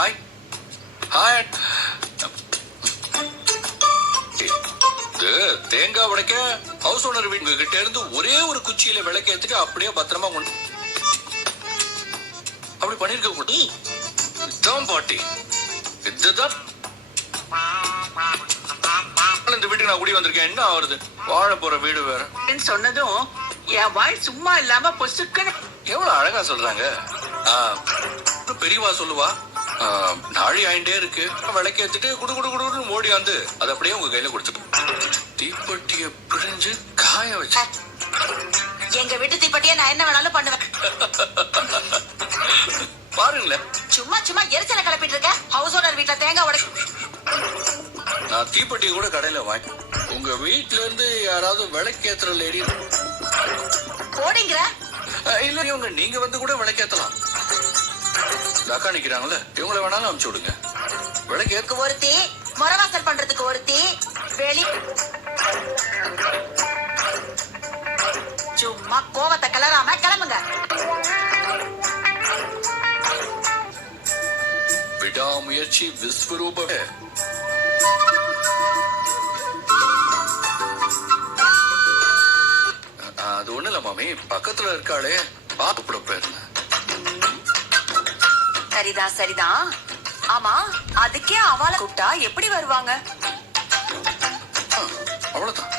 Hi hi. தேங்காய் உடைக்க house owner வீட்டு கிட்ட இருந்து ஒரே ஒரு குச்சியில விளக்கு ஏத்துட்டு அப்படியே பத்திரமா கொண்டு அப்படி பண்ணிருக்க கூடாது. இதுதான் பாட்டி, இதுதான் இந்த வீட்டுக்கு நான் குடி வந்திருக்கேன். என்ன ஆகுறது? வாழ போற வீடு வேற சொன்னதும் என் வாய் சும்மா இல்லாம பொசுக்குன்னு எவ்வளவு அழகா சொல்றாங்க. பெரியவா சொல்லுவா, நாழி ஆயிண்டே இருக்கு, விளக்கு ஏத்துட்டு குடு குடு குடுன்னு ஓடி வந்து அது அப்படியே உங்க கையில கொடுத்து தீப்பெட்டிய பிழிஞ்சு காய வச்சு. எங்க வீட்டு தீப்பெட்டிய நான் என்ன வேணாலும் பண்ணுவேன். பாருங்களேன், சும்மா சும்மா எரிச்சல கிளப்பிட்டு இருக்க. ஹவுஸ் ஓனர் வீட்டுல தேங்காய் உடை. நான் தீப்பெட்டி கூட கடையில வாங்கி. உங்க வீட்டுல இருந்து யாராவது விளக்கு ஏத்துற லேடி போடிங்கிற இல்ல, இவங்க நீங்க வந்து கூட விளக்கேத்தலாம். அக்கா நிக்கிறாங்கல்ல, இவங்கள வேணாலும் அனுப்பிச்சு விடுங்க. விளக்கு ஏற்க ஒருத்தி, முறவாசல் பண்றதுக்கு ஒருத்தி, வெளி சும்மா கோவத்தை கிளறாம கிளம்புங்க. விடாமுயற்சி விஸ்வரூப. அது ஒண்ணு இல்ல மாமி, பக்கத்துல இருக்காளே பாப்புட பேருங்க. சரிதான் சரிதான். ஆமா, அதுக்கே அவளை கூப்பிட்டா எப்படி வருவாங்க? அவ்வளவுதான்.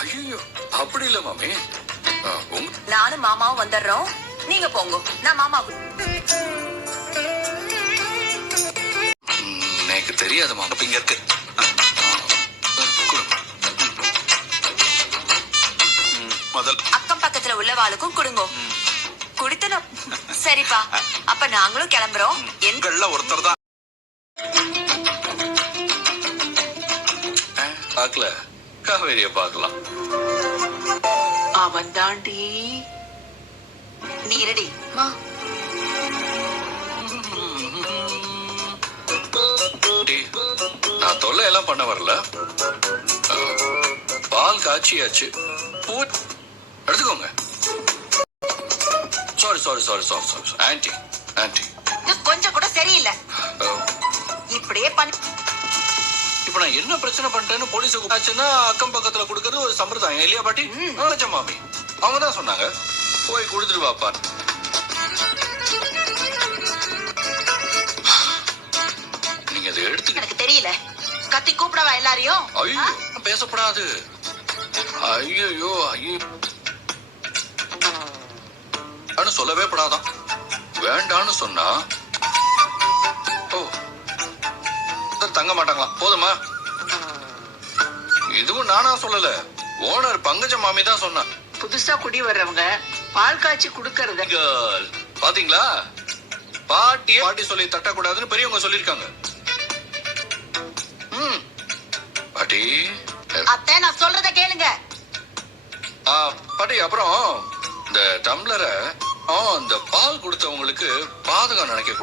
ஐயோ அப்படி இல்ல மாமி, நானும் மாமாவும் வந்துடுறோம், நீங்க போங்க. நான் மாமா எனக்கு தெரியாது மாமா. இங்க இருக்கு முதல் அக்கம் பக்கத்துல உள்ளவாளுக்கும் கொடுங்க. குடித்தனும். சரிப்பா, அப்ப நாங்களும் கிளம்புறோம். எங்கள்ல ஒருத்தர் தான் பாக்கல, காவேரிய பாக்கலாம். அவன் தாண்டி நீரடி நான் தொல்லை எல்லாம் பண்ண வரல. பால் காய்ச்சியாச்சு, எடுத்துக்கோங்க. Sorry sorry sorry sorry sorry anti anti, கொஞ்சம் கூட சரியில்லை. இப்படியே பண்ணி இப்ப நான் என்ன பிரச்சனை பண்ணிட்டேன்னு போலீஸுக்கு ஆச்சுன்னா அக்கம் பக்கத்துல கொடுக்கறது ஒரு சம்பிரதாயம் இல்லையா பாட்டி? மாமி அவங்க தான் சொன்னாங்க, போய் கொடுத்துட்டு வாப்பா. நீங்க அதை எடுத்து எனக்கு தெரியல. கத்தி கூப்பிடவா எல்லாரையும்? ஐயோ பேசப்படாது. ஐயோ ஐயோ சொல்லவே படாதான். வேண்டான்னு சொன்னா ஓ தங்க மாட்டாங்களாம். போதுமா? இதுவும் நானா சொல்லல, ஓனர் பங்கஜ மாமி தான் சொன்னா. புதுசா குடி வர்றவங்க பால் காய்ச்சி குடுக்கறத பாத்தீங்களா? பாட்டி சொல்லி தட்டக்கூடாதுன்னு பெரியவங்க சொல்லிருக்காங்க. பாட்டி அத்தை, நான் சொல்றத கேளுங்க. பாட்டி அப்புறம் இந்த டம்ளரை அந்த பால் கொடுத்தவங்களுக்கு பாதகம் நினைக்க கூடாது.